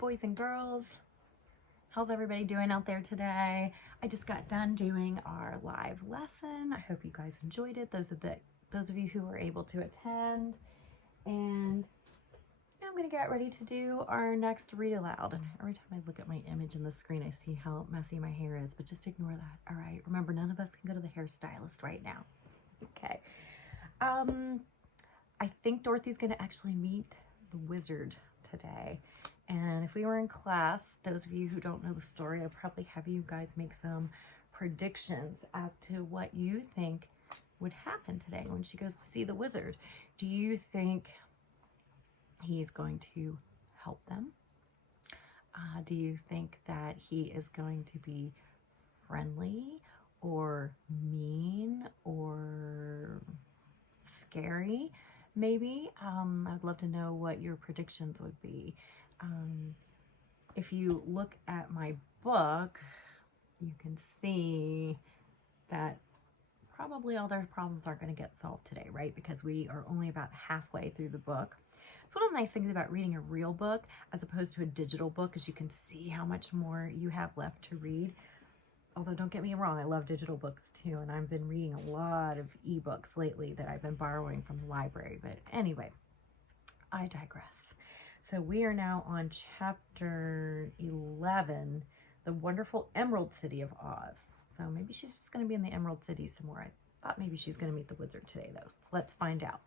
boys and girls. How's everybody doing out there today? I just got done doing our live lesson. I hope you guys enjoyed it. Those of you who were able to attend. And now I'm going to get ready to do our next read aloud. And every time I look at my image in the screen, I see how messy my hair is, but just ignore that. All right. Remember, none of us can go to the hairstylist right now. Okay. I think Dorothy's going to actually meet the wizard today. And if we were in class, those of you who don't know the story, I'll probably have you guys make some predictions as to what you think would happen today when she goes to see the wizard. Do you think he's going to help them? Do you think that he is going to be friendly or mean or scary? Maybe. I'd love to know what your predictions would be. If you look at my book, you can see that probably all their problems aren't going to get solved today, right? Because we are only about halfway through the book. It's one of the nice things about reading a real book as opposed to a digital book, is you can see how much more you have left to read. Although don't get me wrong, I love digital books too, and I've been reading a lot of ebooks lately that I've been borrowing from the library. But anyway, I digress. So we are now on chapter 11, The Wonderful Emerald City of Oz. So maybe she's just going to be in the Emerald City some more. I thought maybe she's going to meet the wizard today, though. So let's find out.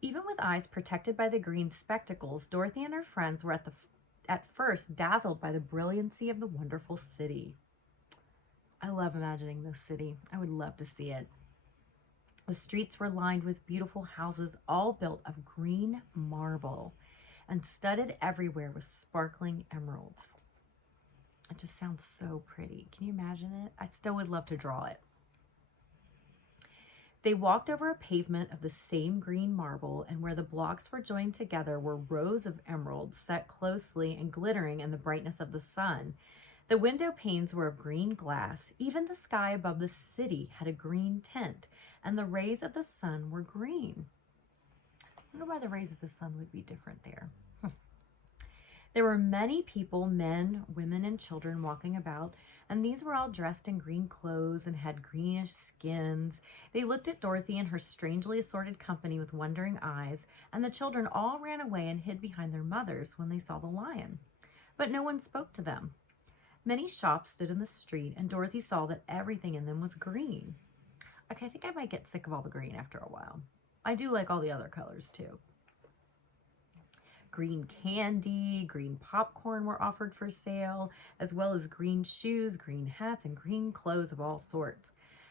Even with eyes protected by the green spectacles, Dorothy and her friends were at first dazzled by the brilliancy of the wonderful city. I love imagining this city. I would love to see it. The streets were lined with beautiful houses, all built of green marble and studded everywhere with sparkling emeralds. It just sounds so pretty. Can you imagine it? I still would love to draw it. They walked over a pavement of the same green marble, and where the blocks were joined together were rows of emeralds set closely and glittering in the brightness of the sun. The window panes were of green glass. Even the sky above the city had a green tint, and the rays of the sun were green. I wonder why the rays of the sun would be different there. There were many people, men, women, and children walking about, and these were all dressed in green clothes and had greenish skins. They looked at Dorothy and her strangely assorted company with wondering eyes, and the children all ran away and hid behind their mothers when they saw the lion. But no one spoke to them. Many shops stood in the street, and Dorothy saw that everything in them was green. Okay, I think I might get sick of all the green after a while. I do like all the other colors too. Green candy, green popcorn were offered for sale, as well as green shoes, green hats, and green clothes of all sorts.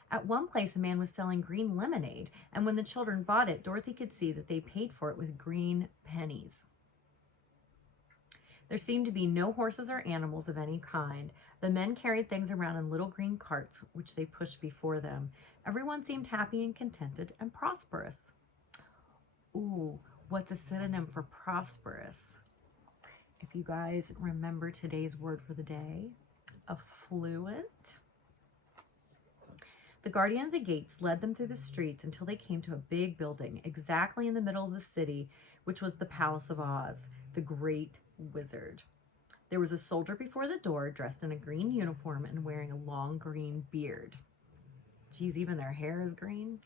At one place, a man was selling green lemonade, and when the children bought it, Dorothy could see that they paid for it with green pennies. There seemed to be no horses or animals of any kind. The men carried things around in little green carts, which they pushed before them. Everyone seemed happy and contented and prosperous. Ooh, what's a synonym for prosperous? If you guys remember today's word for the day, affluent. The guardian of the gates led them through the streets until they came to a big building exactly in the middle of the city, which was the Palace of Oz, the Great Wizard. There was a soldier before the door dressed in a green uniform and wearing a long green beard. Geez, even their hair is green.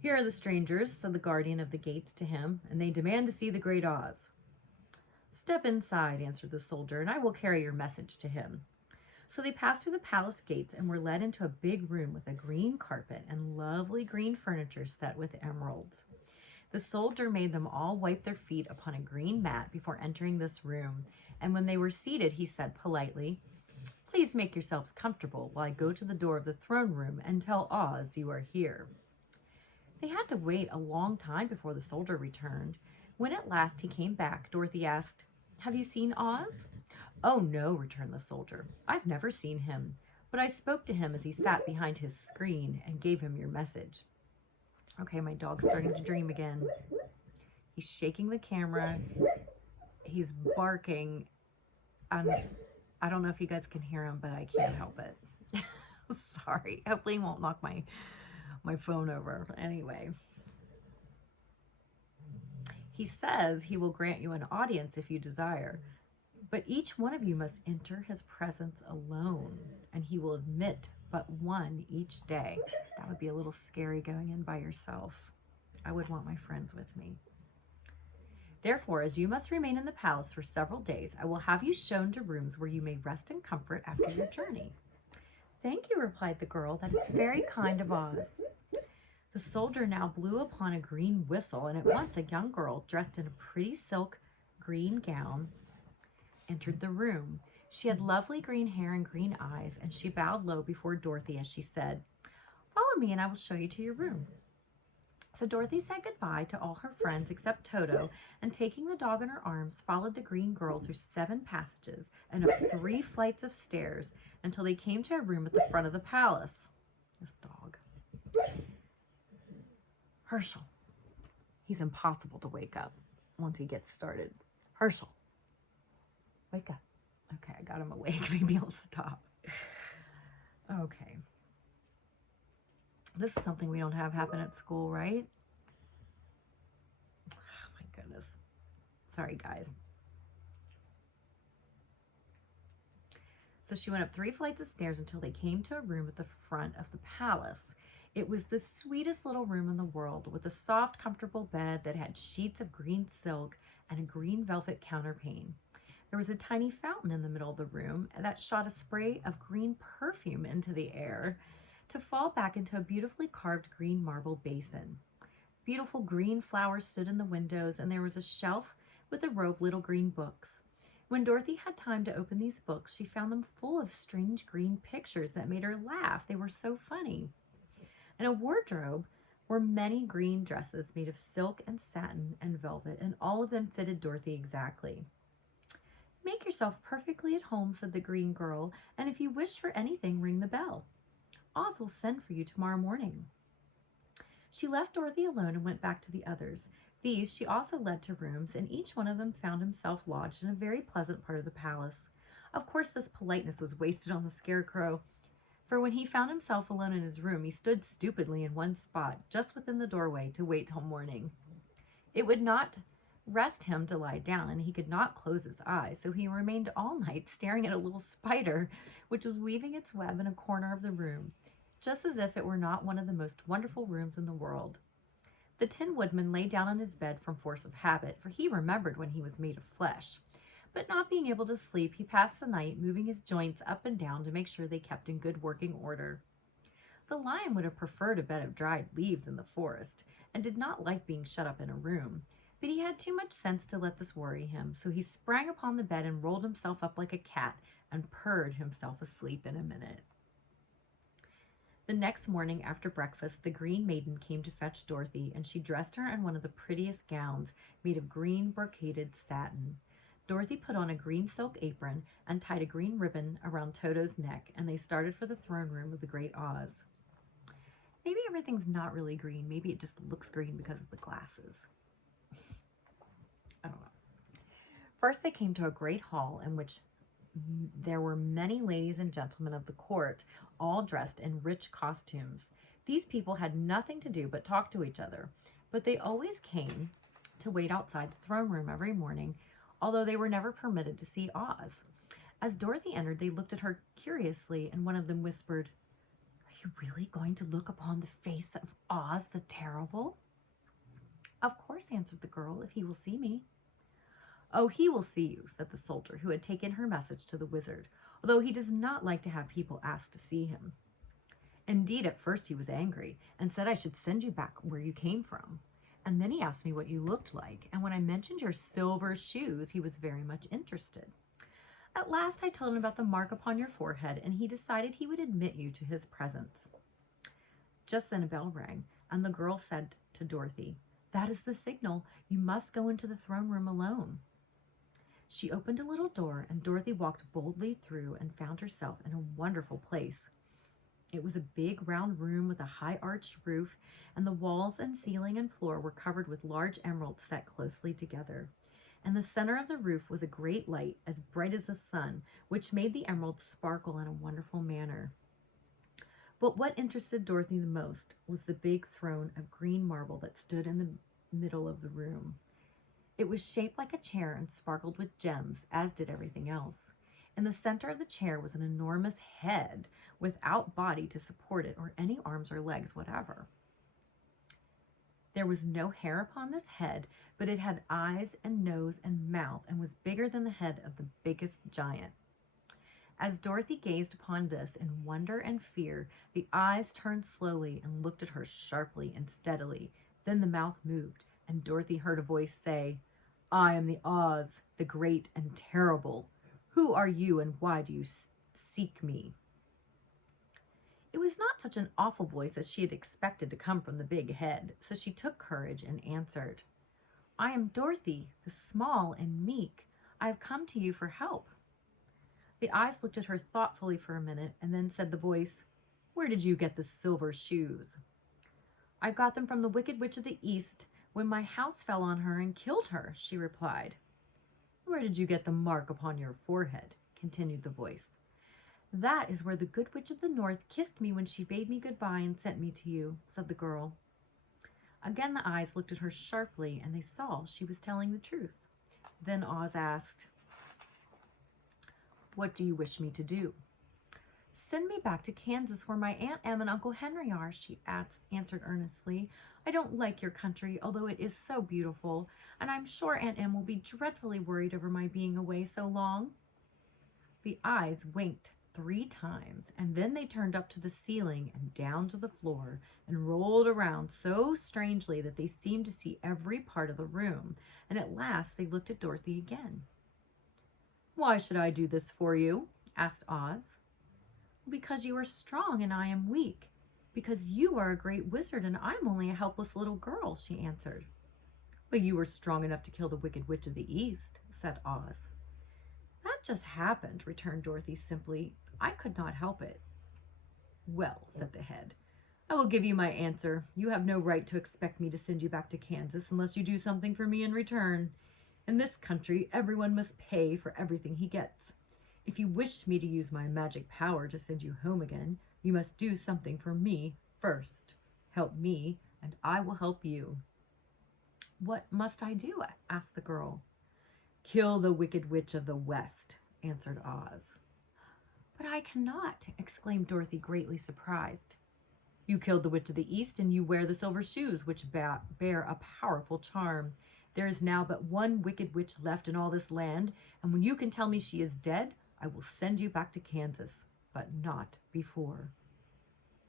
Here are the strangers, said the guardian of the gates to him, and they demand to see the Great Oz. Step inside, answered the soldier, and I will carry your message to him. So they passed through the palace gates and were led into a big room with a green carpet and lovely green furniture set with emeralds. The soldier made them all wipe their feet upon a green mat before entering this room, and when they were seated, he said politely, "Please make yourselves comfortable while I go to the door of the throne room and tell Oz you are here." They had to wait a long time before the soldier returned. When at last he came back, Dorothy asked, "Have you seen Oz?" "Oh, no," returned the soldier. "I've never seen him, but I spoke to him as he sat behind his screen and gave him your message." Okay, my dog's starting to dream again. He's shaking the camera. He's barking. I don't know if you guys can hear him, but I can't help it. Sorry. Hopefully he won't knock my phone over. Anyway. He says he will grant you an audience if you desire, but each one of you must enter his presence alone, and he will admit but one each day. That would be a little scary going in by yourself. I would want my friends with me. Therefore, as you must remain in the palace for several days, I will have you shown to rooms where you may rest in comfort after your journey. Thank you, replied the girl. That is very kind of Oz. The soldier now blew upon a green whistle, and at once a young girl dressed in a pretty silk green gown entered the room. She had lovely green hair and green eyes, and she bowed low before Dorothy as she said, "Follow me and I will show you to your room." So Dorothy said goodbye to all her friends except Toto, and taking the dog in her arms, followed the green girl through 7 passages and up 3 flights of stairs until they came to a room at the front of the palace. This dog. Herschel. He's impossible to wake up once he gets started. Herschel. Wake up. Okay, I got him awake. Maybe I'll stop. Okay. This is something we don't have happen at school, right? Oh my goodness. Sorry, guys. So she went up 3 flights of stairs until they came to a room at the front of the palace. It was the sweetest little room in the world, with a soft, comfortable bed that had sheets of green silk and a green velvet counterpane. There was a tiny fountain in the middle of the room that shot a spray of green perfume into the air to fall back into a beautifully carved green marble basin. Beautiful green flowers stood in the windows, and there was a shelf with a row of little green books. When Dorothy had time to open these books, she found them full of strange green pictures that made her laugh. They were so funny. In a wardrobe were many green dresses made of silk and satin and velvet, and all of them fitted Dorothy exactly. "Make yourself perfectly at home," said the green girl, "and if you wish for anything, ring the bell. Oz will send for you tomorrow morning." She left Dorothy alone and went back to the others. These she also led to rooms, and each one of them found himself lodged in a very pleasant part of the palace. Of course, this politeness was wasted on the Scarecrow, for when he found himself alone in his room, he stood stupidly in one spot, just within the doorway, to wait till morning. It would not rest him to lie down, and he could not close his eyes, so he remained all night staring at a little spider which was weaving its web in a corner of the room, just as if it were not one of the most wonderful rooms in the world. The Tin Woodman lay down on his bed from force of habit, for he remembered when he was made of flesh. But not being able to sleep, he passed the night moving his joints up and down to make sure they kept in good working order. The Lion would have preferred a bed of dried leaves in the forest, and did not like being shut up in a room, but he had too much sense to let this worry him, so he sprang upon the bed and rolled himself up like a cat and purred himself asleep in a minute. The next morning after breakfast, the Green Maiden came to fetch Dorothy, and she dressed her in one of the prettiest gowns made of green brocaded satin. Dorothy put on a green silk apron and tied a green ribbon around Toto's neck, and they started for the throne room of the Great Oz. Maybe everything's not really green. Maybe it just looks green because of the glasses. I don't know. First, they came to a great hall in which there were many ladies and gentlemen of the court, all dressed in rich costumes. These people had nothing to do but talk to each other, but they always came to wait outside the throne room every morning, although they were never permitted to see Oz. As Dorothy entered, they looked at her curiously, and one of them whispered, "Are you really going to look upon the face of Oz the Terrible?" "Of course," answered the girl, "if he will see me." "Oh, he will see you," said the soldier, who had taken her message to the wizard, although he does not like to have people ask to see him. Indeed, at first he was angry, and said I should send you back where you came from. And then he asked me what you looked like, and when I mentioned your silver shoes, he was very much interested. At last I told him about the mark upon your forehead, and he decided he would admit you to his presence. Just then a bell rang, and the girl said to Dorothy, "That is the signal. You must go into the throne room alone." She opened a little door, and Dorothy walked boldly through and found herself in a wonderful place. It was a big round room with a high arched roof, and the walls and ceiling and floor were covered with large emeralds set closely together. In the center of the roof was a great light, as bright as the sun, which made the emeralds sparkle in a wonderful manner. But what interested Dorothy the most was the big throne of green marble that stood in the middle of the room. It was shaped like a chair and sparkled with gems, as did everything else. In the center of the chair was an enormous head without body to support it or any arms or legs whatever. There was no hair upon this head, but it had eyes and nose and mouth and was bigger than the head of the biggest giant. As Dorothy gazed upon this in wonder and fear, the eyes turned slowly and looked at her sharply and steadily. Then the mouth moved, and Dorothy heard a voice say, "I am the Oz, the great and terrible. Who are you and why do you seek me?" It was not such an awful voice as she had expected to come from the big head, so she took courage and answered, "I am Dorothy, the small and meek. I have come to you for help." The eyes looked at her thoughtfully for a minute, and then said the voice, "Where did you get the silver shoes?" "I got them from the Wicked Witch of the East when my house fell on her and killed her," she replied. "Where did you get the mark upon your forehead?" continued the voice. "That is where the Good Witch of the North kissed me when she bade me goodbye and sent me to you," said the girl. Again the eyes looked at her sharply, and they saw she was telling the truth. Then Oz asked, "What do you wish me to do?" "Send me back to Kansas where my Aunt Em and Uncle Henry are," she answered earnestly. "I don't like your country, although it is so beautiful, and I'm sure Aunt Em will be dreadfully worried over my being away so long." The eyes winked 3 times, and then they turned up to the ceiling and down to the floor and rolled around so strangely that they seemed to see every part of the room, and at last they looked at Dorothy again. "Why should I do this for you?" asked Oz. "Because you are strong and I am weak. Because you are a great wizard and I'm only a helpless little girl," she answered. "But you were strong enough to kill the Wicked Witch of the East," said Oz. "That just happened," returned Dorothy simply. "I could not help it." "Well," said the head, "I will give you my answer. You have no right to expect me to send you back to Kansas unless you do something for me in return. In this country, everyone must pay for everything he gets. If you wish me to use my magic power to send you home again, you must do something for me first. Help me, and I will help you." "What must I do?" asked the girl. "Kill the Wicked Witch of the West," answered Oz. "But I cannot," exclaimed Dorothy, greatly surprised. "You killed the Witch of the East, and you wear the silver shoes, which bear a powerful charm. There is now but one Wicked Witch left in all this land, and when you can tell me she is dead, I will send you back to Kansas, but not before."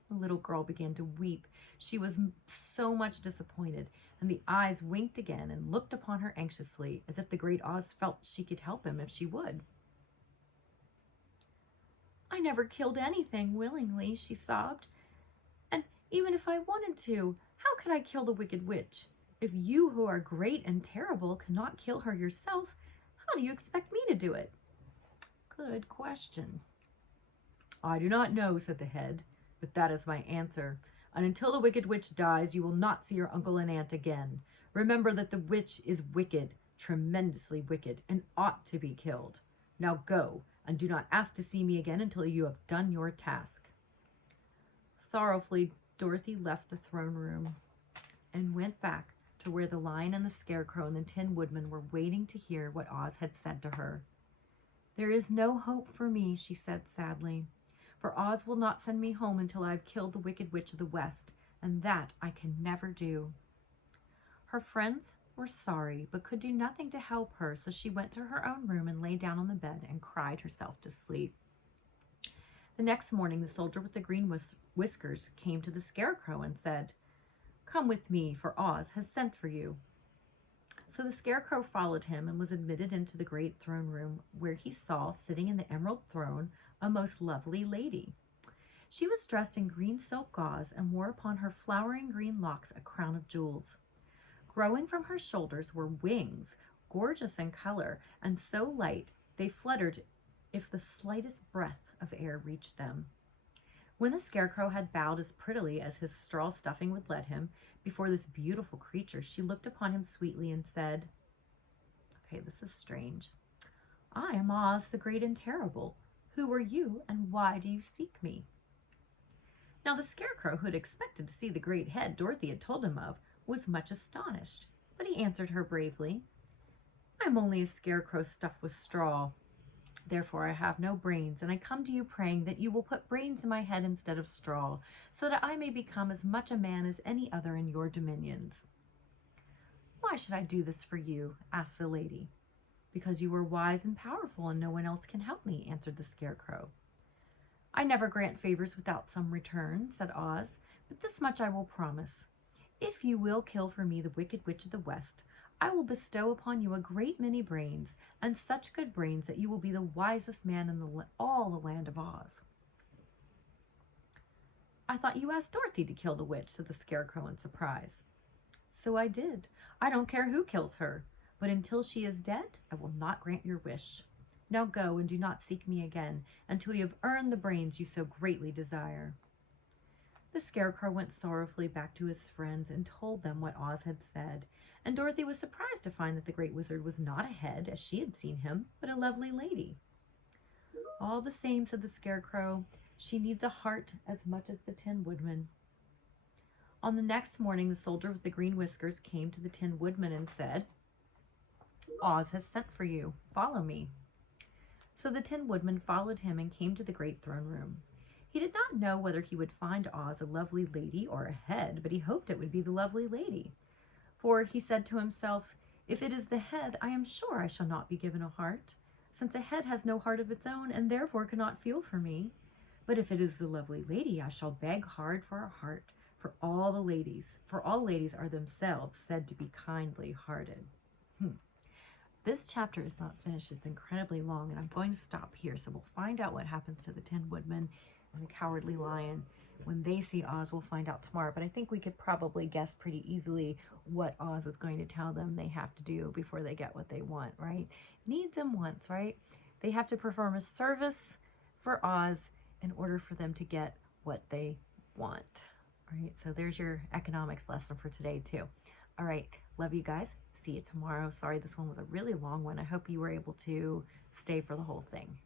The little girl began to weep. She was so much disappointed, and the eyes winked again and looked upon her anxiously, as if the great Oz felt she could help him if she would. "I never killed anything willingly," she sobbed. "And even if I wanted to, how could I kill the Wicked Witch? If you, who are great and terrible, cannot kill her yourself, how do you expect me to do it?" "Good question." "I do not know," said the head, "but that is my answer. And until the Wicked Witch dies, you will not see your uncle and aunt again. Remember that the witch is wicked, tremendously wicked, and ought to be killed. Now go, and do not ask to see me again until you have done your task." Sorrowfully, Dorothy left the throne room and went back to where the Lion and the Scarecrow and the Tin Woodman were waiting to hear what Oz had said to her. "There is no hope for me," she said sadly, "for Oz will not send me home until I have killed the Wicked Witch of the West, and that I can never do." Her friends were sorry, but could do nothing to help her, so she went to her own room and lay down on the bed and cried herself to sleep. The next morning, the soldier with the green whiskers came to the Scarecrow and said, "Come with me, for Oz has sent for you." So the Scarecrow followed him and was admitted into the great throne room, where he saw, sitting in the emerald throne, a most lovely lady. She was dressed in green silk gauze and wore upon her flowering green locks a crown of jewels. Growing from her shoulders were wings, gorgeous in color, and so light they fluttered if the slightest breath of air reached them. When the Scarecrow had bowed as prettily as his straw stuffing would let him before this beautiful creature, she looked upon him sweetly and said, "Okay, this is strange. I am Oz, the Great and Terrible. Who are you, and why do you seek me?" Now the Scarecrow, who had expected to see the great head Dorothy had told him of, was much astonished, but he answered her bravely, I'm only a scarecrow stuffed with straw. Therefore I have no brains, and I come to you praying that you will put brains in my head instead of straw, so that I may become as much a man as any other in your dominions." "Why should I do this for you?" asked the lady. "Because you are wise and powerful, and no one else can help me," answered the Scarecrow. "I never grant favors without some return," said Oz, "but this much I will promise. If you will kill for me the Wicked Witch of the West, I will bestow upon you a great many brains, and such good brains that you will be the wisest man in all the land of Oz." "I thought you asked Dorothy to kill the witch," said the Scarecrow in surprise. "So I did. I don't care who kills her, but until she is dead, I will not grant your wish. Now go, and do not seek me again until you have earned the brains you so greatly desire." The Scarecrow went sorrowfully back to his friends and told them what Oz had said, and Dorothy was surprised to find that the Great Wizard was not a head, as she had seen him, but a lovely lady. "All the same," said the Scarecrow, "she needs a heart as much as the Tin Woodman." On the next morning, the soldier with the green whiskers came to the Tin Woodman and said, "Oz has sent for you. Follow me." So the Tin Woodman followed him and came to the great throne room. He did not know whether he would find Oz a lovely lady or a head, but he hoped it would be the lovely lady. For he said to himself, "If it is the head, I am sure I shall not be given a heart, since a head has no heart of its own and therefore cannot feel for me. But if it is the lovely lady, I shall beg hard for a heart, for all ladies are themselves said to be kindly hearted." This chapter is not finished. It's incredibly long, and I'm going to stop here. So we'll find out what happens to the Tin Woodman and the Cowardly Lion when they see Oz. We'll find out tomorrow, but I think we could probably guess pretty easily what Oz is going to tell them they have to do before they get what they want, right? Needs and wants, right? They have to perform a service for Oz in order for them to get what they want, right? So there's your economics lesson for today too. All right, love you guys. See you tomorrow. Sorry, this one was a really long one. I hope you were able to stay for the whole thing.